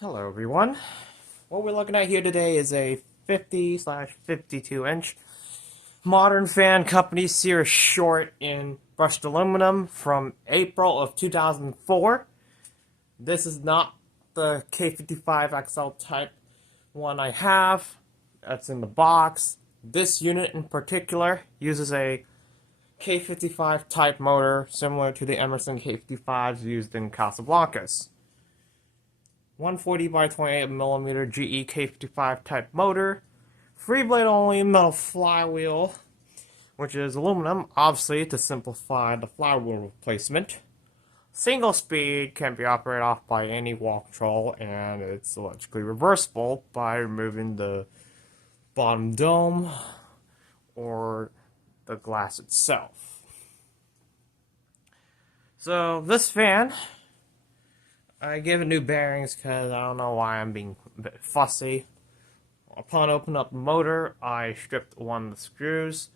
Hello everyone. What we're looking at here today is a 50/52 inch modern fan company Cirrus short in brushed aluminum from April of 2004. This is not the K55XL type one I have. That's in the box. This unit in particular uses a K55 type motor similar to the Emerson K55s used in Casablancas. 140 by 28 millimeter GE K55 type motor, free blade only metal flywheel, which is aluminum, obviously to simplify the flywheel replacement. Single speed can be operated off by any wall control, and it's electrically reversible by removing the bottom dome or the glass itself. So this fan, I gave it new bearings because I don't know why I'm being a bit fussy. Upon opening up the motor, I stripped one of the screws.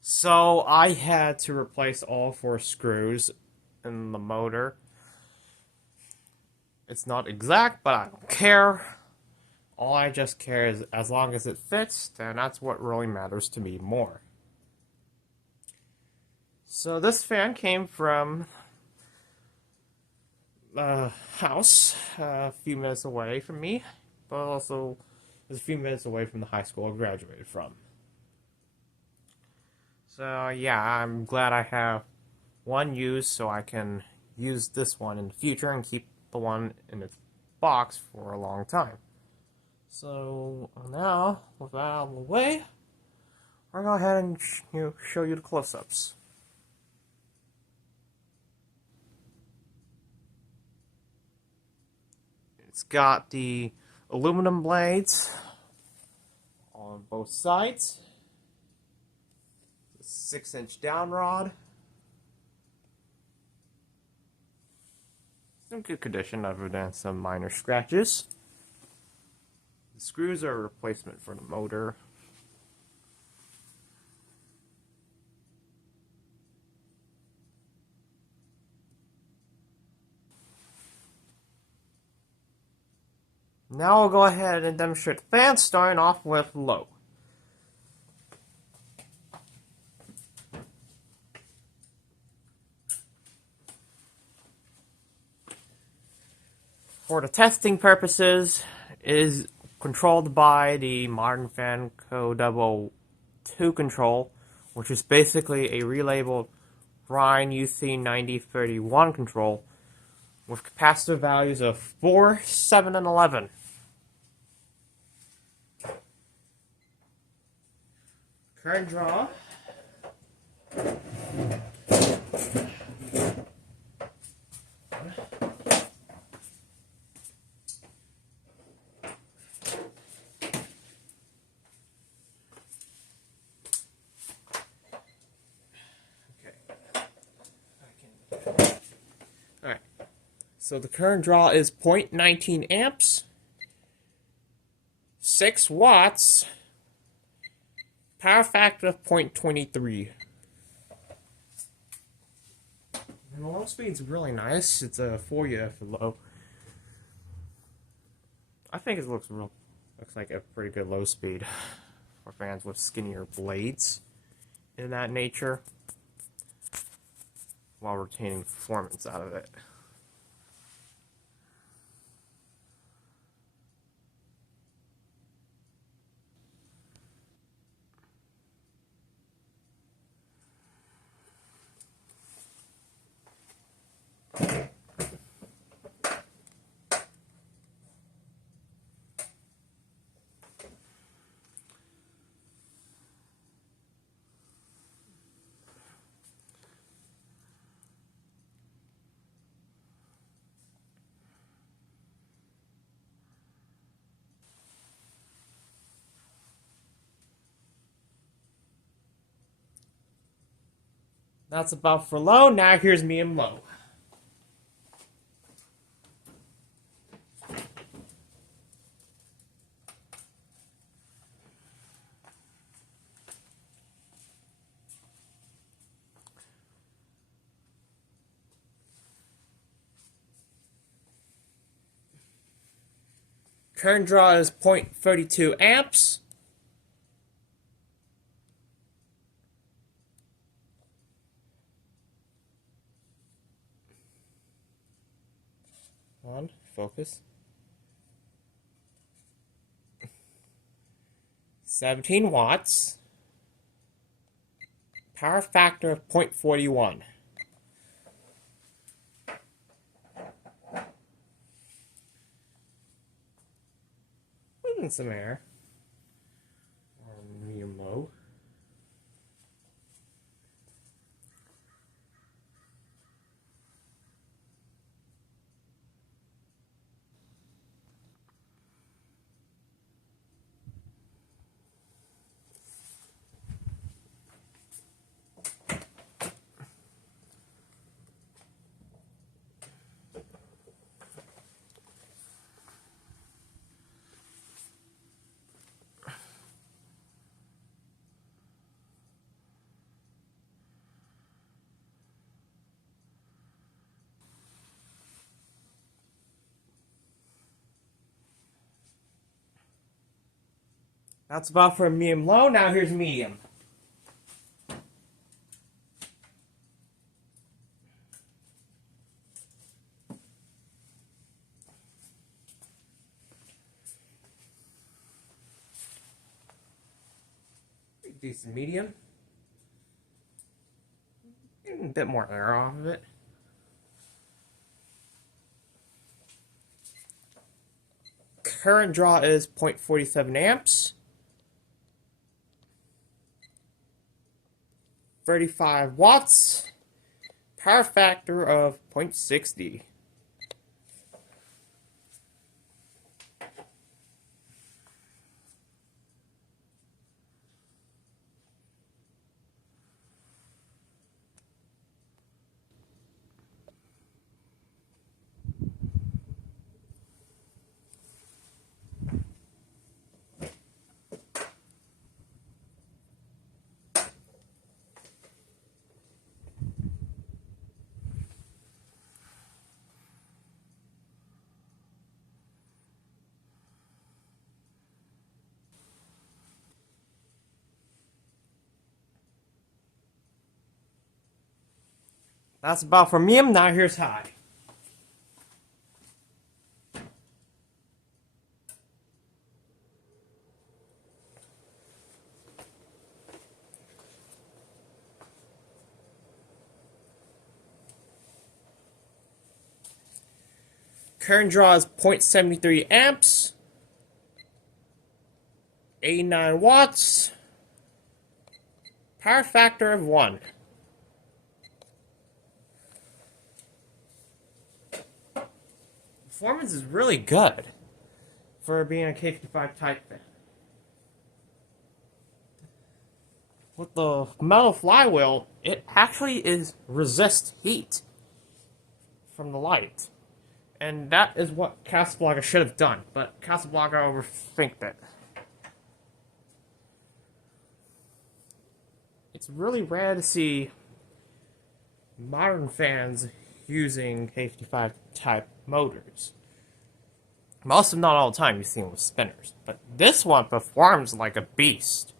So I had to replace all 4 screws in the motor. It's not exact, but I don't care. All I just care is as long as it fits, then that's what really matters to me more. So this fan came from house a few minutes away from me, but also is a few minutes away from the high school I graduated from. So yeah, I'm glad I have one used so I can use this one in the future and keep the one in its box for a long time. So now, with that out of the way, I'll go ahead and show you the close-ups. It's got the aluminum blades on both sides. 6-inch downrod. In good condition other than some minor scratches. The screws are a replacement for the motor. Now we'll go ahead and demonstrate the fan, starting off with low. For the testing purposes, it is controlled by the Modern Fan Co. 002 control, which is basically a relabeled Rhine UC9031 control with capacitor values of 4, 7, and 11. Current draw. Alright, so the current draw is 0.19 amps, 6 watts, power factor of 0.23. And the low speed's really nice. It's a 4U for low. I think it looks like a pretty good low speed for fans with skinnier blades in that nature, while retaining performance out of it. That's about for low. Now here's medium low. Current draw is 0.32 amps. On, focus. 17 watts. Power factor of 0.41. And some air. Or medium low. That's about for medium low. Now here's medium. Decent medium. Getting a bit more air off of it. Current draw is 0.47 amps. 35 watts. Power factor of 0.60. That's about for medium. Now here's high. Current draw is 0.73 amps. 89 watts. Power factor of 1. Performance is really good for being a K55-type fan. With the metal flywheel, it actually resists heat from the light. And that is what Casablanca should have done, but Casablanca overthinked it. It's really rare to see modern fans using K55-type motors. Most of them, not all the time, you see them with spinners. But this one performs like a beast.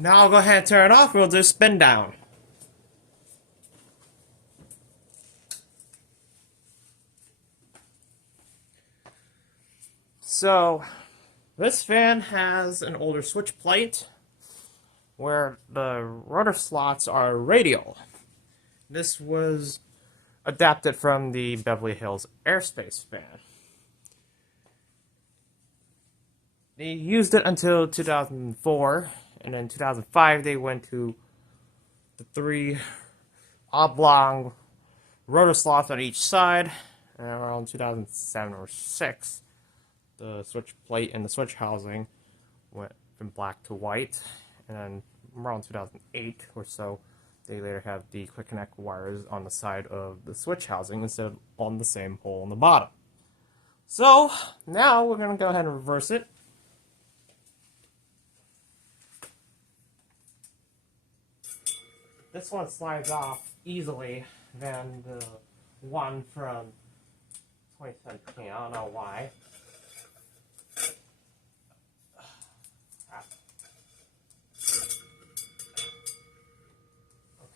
Now I'll go ahead and turn it off and we'll do spin down. So, this fan has an older switch plate where the rotor slots are radial. This was adapted from the Beverly Hills Airspace fan. They used it until 2004, and then 2005 they went to the 3 oblong rotor slots on each side, and around 2007 or 6 the switch plate and the switch housing went from black to white, and then around 2008 or so they later have the quick connect wires on the side of the switch housing instead of on the same hole in the bottom. So now we're going to go ahead and reverse it. This one slides off easily than the one from 2017. I don't know why.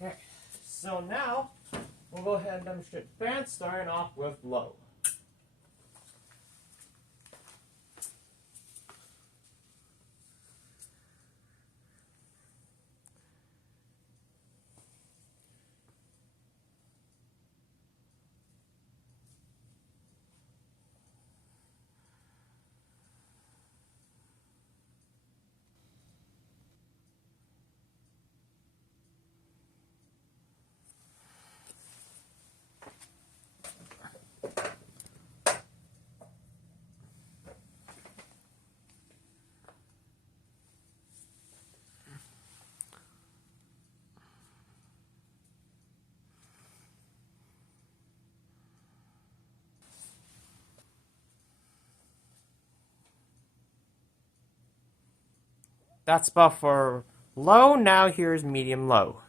Okay, so now we'll go ahead and demonstrate the fan, starting off with low. That's about for low. Now here's medium low.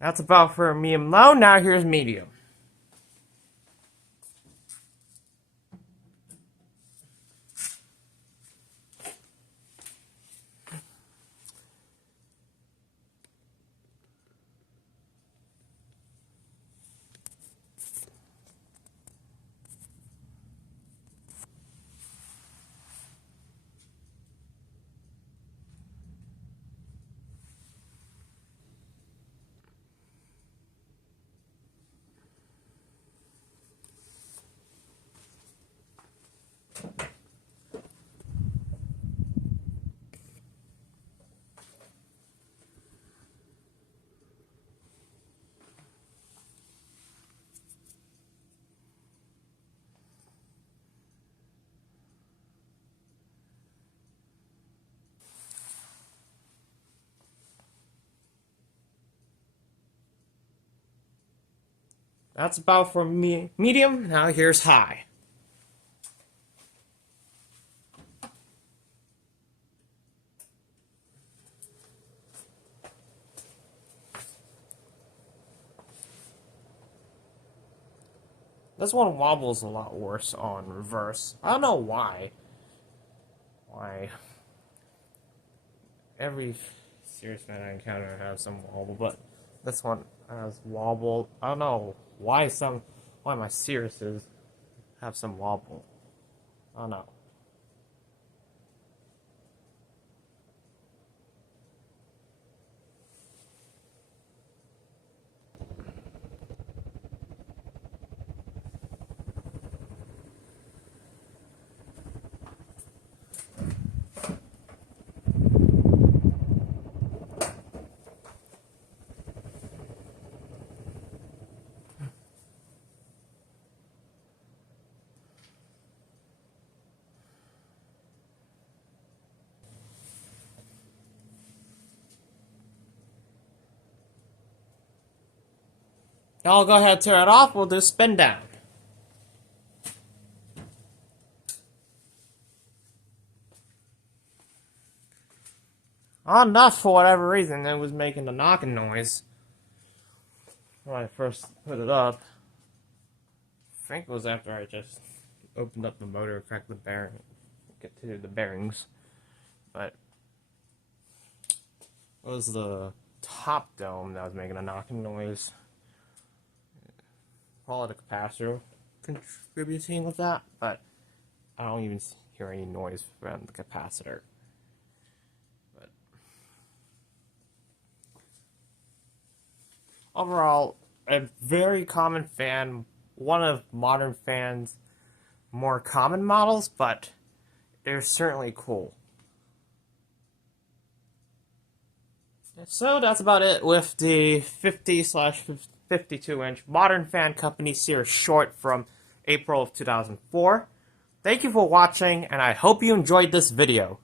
That's about for medium low. Now here's medium. That's about for medium. Now here's high. This one wobbles a lot worse on reverse. I don't know why. Every Cirrus fan I encounter has some wobble, but this one has wobble. I don't know why my Cirruses have some wobble. I don't know. Now I'll go ahead and tear it off. We'll do spin down. On enough for whatever reason, it was making a knocking noise when I first put it up. I think it was after I just opened up the motor, cracked the bearing, get to the bearings. But it was the top dome that was making a knocking noise. Call it a capacitor contributing with that, but I don't even hear any noise from the capacitor. But overall, a very common fan, one of modern fans' more common models, but they're certainly cool. So that's about it with the 50/52-inch Modern Fan Company Cirrus short from April of 2004. Thank you for watching, and I hope you enjoyed this video.